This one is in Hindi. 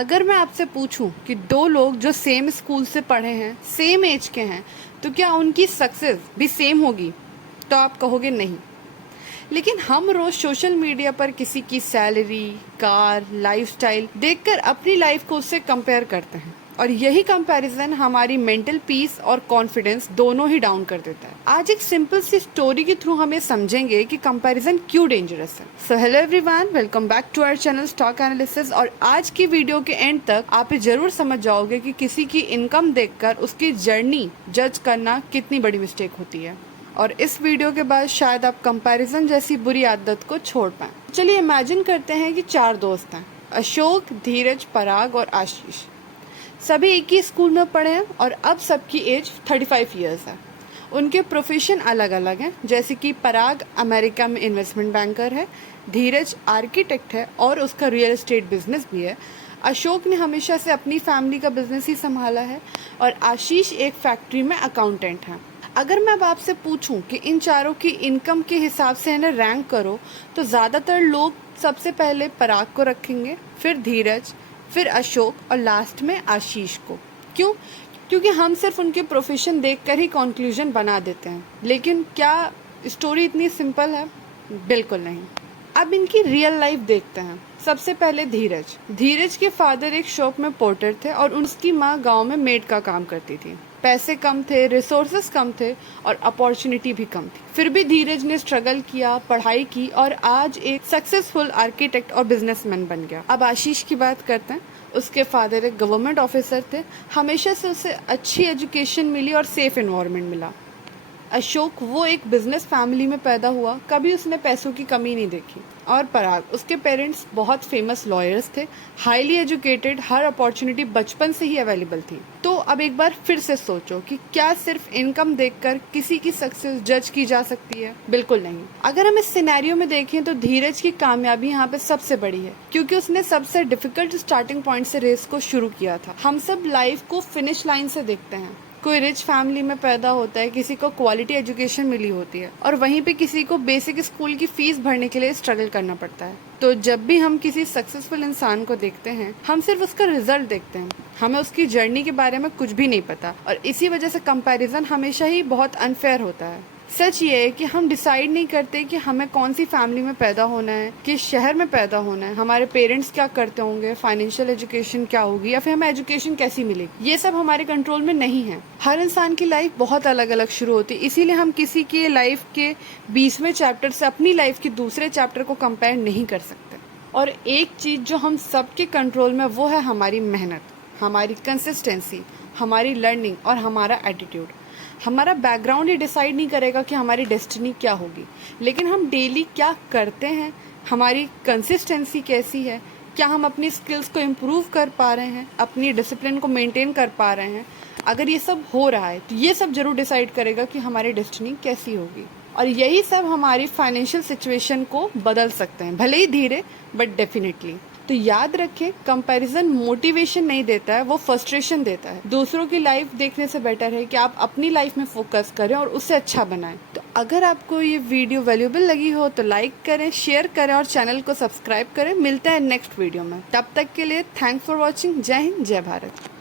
अगर मैं आपसे पूछूं कि दो लोग जो सेम स्कूल से पढ़े हैं, सेम एज के हैं, तो क्या उनकी सक्सेस भी सेम होगी? तो आप कहोगे नहीं। लेकिन हम रोज सोशल मीडिया पर किसी की सैलरी, कार, लाइफस्टाइल देखकर अपनी लाइफ को उससे कंपेयर करते हैं, और यही कंपैरिजन हमारी मेंटल पीस और कॉन्फिडेंस दोनों ही डाउन कर देता है। आज एक सिंपल सी स्टोरी के थ्रू हम ये समझेंगे कि कंपैरिजन क्यों डेंजरस है। So hello everyone, welcome back to our channel stock analysis. और आज की वीडियो के एंड तक आप ये जरूर समझ जाओगे कि किसी की इनकम देखकर उसकी जर्नी जज करना कितनी बड़ी मिस्टेक होती है। और इस वीडियो के बाद शायद आप कंपैरिजन जैसी बुरी आदत को छोड़ पाएं। चलिए इमेजिन करते हैं कि 4 दोस्त हैं, अशोक, धीरज, पराग और आशीष। सभी एक ही स्कूल में पढ़े हैं और अब सबकी एज 35 इयर्स है। उनके प्रोफेशन अलग अलग हैं, जैसे कि पराग अमेरिका में इन्वेस्टमेंट बैंकर है, धीरज आर्किटेक्ट है और उसका रियल एस्टेट बिजनेस भी है, अशोक ने हमेशा से अपनी फैमिली का बिजनेस ही संभाला है और आशीष एक फैक्ट्री में अकाउंटेंट है। अगर मैं अब आपसे पूछूं कि इन चारों की इनकम के हिसाब से इन्हें रैंक करो, तो ज़्यादातर लोग सबसे पहले पराग को रखेंगे, फिर धीरज, फिर अशोक और लास्ट में आशीष को। क्यों? क्योंकि हम सिर्फ उनके प्रोफेशन देखकर ही कंक्लूजन बना देते हैं। लेकिन क्या स्टोरी इतनी सिंपल है? बिल्कुल नहीं। अब इनकी रियल लाइफ देखते हैं। सबसे पहले धीरज। धीरज के फादर एक शॉप में पोर्टर थे और उनकी माँ गांव में मेड का काम करती थी। पैसे कम थे, रिसोर्सेस कम थे और अपॉर्चुनिटी भी कम थी। फिर भी धीरज ने स्ट्रगल किया, पढ़ाई की और आज एक सक्सेसफुल आर्किटेक्ट और बिजनेसमैन बन गया। अब आशीष की बात करते हैं। उसके फादर एक गवर्नमेंट ऑफिसर थे। हमेशा से उसे अच्छी एजुकेशन मिली और सेफ एनवायरनमेंट मिला। अशोक, वो एक बिजनेस फैमिली में पैदा हुआ, कभी उसने पैसों की कमी नहीं देखी। और पराग, उसके पेरेंट्स बहुत फेमस लॉयर्स थे, हाईली एजुकेटेड, हर अपॉर्चुनिटी बचपन से ही अवेलेबल थी। तो अब एक बार फिर से सोचो कि क्या सिर्फ इनकम देखकर किसी की सक्सेस जज की जा सकती है? बिल्कुल नहीं। अगर हम इस सिनेरियो में देखें तो धीरज की कामयाबी यहाँ पे सबसे बड़ी है, क्योंकि उसने सबसे डिफिकल्ट स्टार्टिंग पॉइंट से रेस को शुरू किया था। हम सब लाइफ को फिनिश लाइन से देखते हैं। कोई रिच फैमिली में पैदा होता है, किसी को क्वालिटी एजुकेशन मिली होती है और वहीं पे किसी को बेसिक स्कूल की फीस भरने के लिए स्ट्रगल करना पड़ता है। तो जब भी हम किसी सक्सेसफुल इंसान को देखते हैं, हम सिर्फ उसका रिजल्ट देखते हैं, हमें उसकी जर्नी के बारे में कुछ भी नहीं पता। और इसी वजह से कंपैरिजन हमेशा ही बहुत अनफेयर होता है। सच ये है कि हम डिसाइड नहीं करते कि हमें कौन सी फैमिली में पैदा होना है, किस शहर में पैदा होना है, हमारे पेरेंट्स क्या करते होंगे, फाइनेंशियल एजुकेशन क्या होगी, या फिर हमें एजुकेशन कैसी मिलेगी। ये सब हमारे कंट्रोल में नहीं है। हर इंसान की लाइफ बहुत अलग अलग शुरू होती है, इसीलिए हम किसी के लाइफ के 20वें चैप्टर से अपनी लाइफ के दूसरे चैप्टर को कंपेयर नहीं कर सकते। और एक चीज़ जो हम सबके कंट्रोल में, वो है हमारी मेहनत, हमारी कंसिस्टेंसी, हमारी लर्निंग और हमारा एटीट्यूड। हमारा बैकग्राउंड ही डिसाइड नहीं करेगा कि हमारी डेस्टिनी क्या होगी, लेकिन हम डेली क्या करते हैं, हमारी कंसिस्टेंसी कैसी है, क्या हम अपनी स्किल्स को इम्प्रूव कर पा रहे हैं, अपनी डिसिप्लिन को मेंटेन कर पा रहे हैं। अगर ये सब हो रहा है तो ये सब जरूर डिसाइड करेगा कि हमारी डेस्टिनी कैसी होगी। और यही सब हमारी फाइनेंशियल सिचुएशन को बदल सकते हैं, भले ही धीरे बट डेफिनेटली। तो याद रखें, कंपैरिजन मोटिवेशन नहीं देता है, वो फ्रस्ट्रेशन देता है। दूसरों की लाइफ देखने से बेटर है कि आप अपनी लाइफ में फोकस करें और उसे अच्छा बनाएं। तो अगर आपको ये वीडियो वैल्यूएबल लगी हो तो लाइक करें, शेयर करें और चैनल को सब्सक्राइब करें। मिलते हैं नेक्स्ट वीडियो में, तब तक के लिए थैंक्स फॉर वॉचिंग। जय हिंद, जय भारत।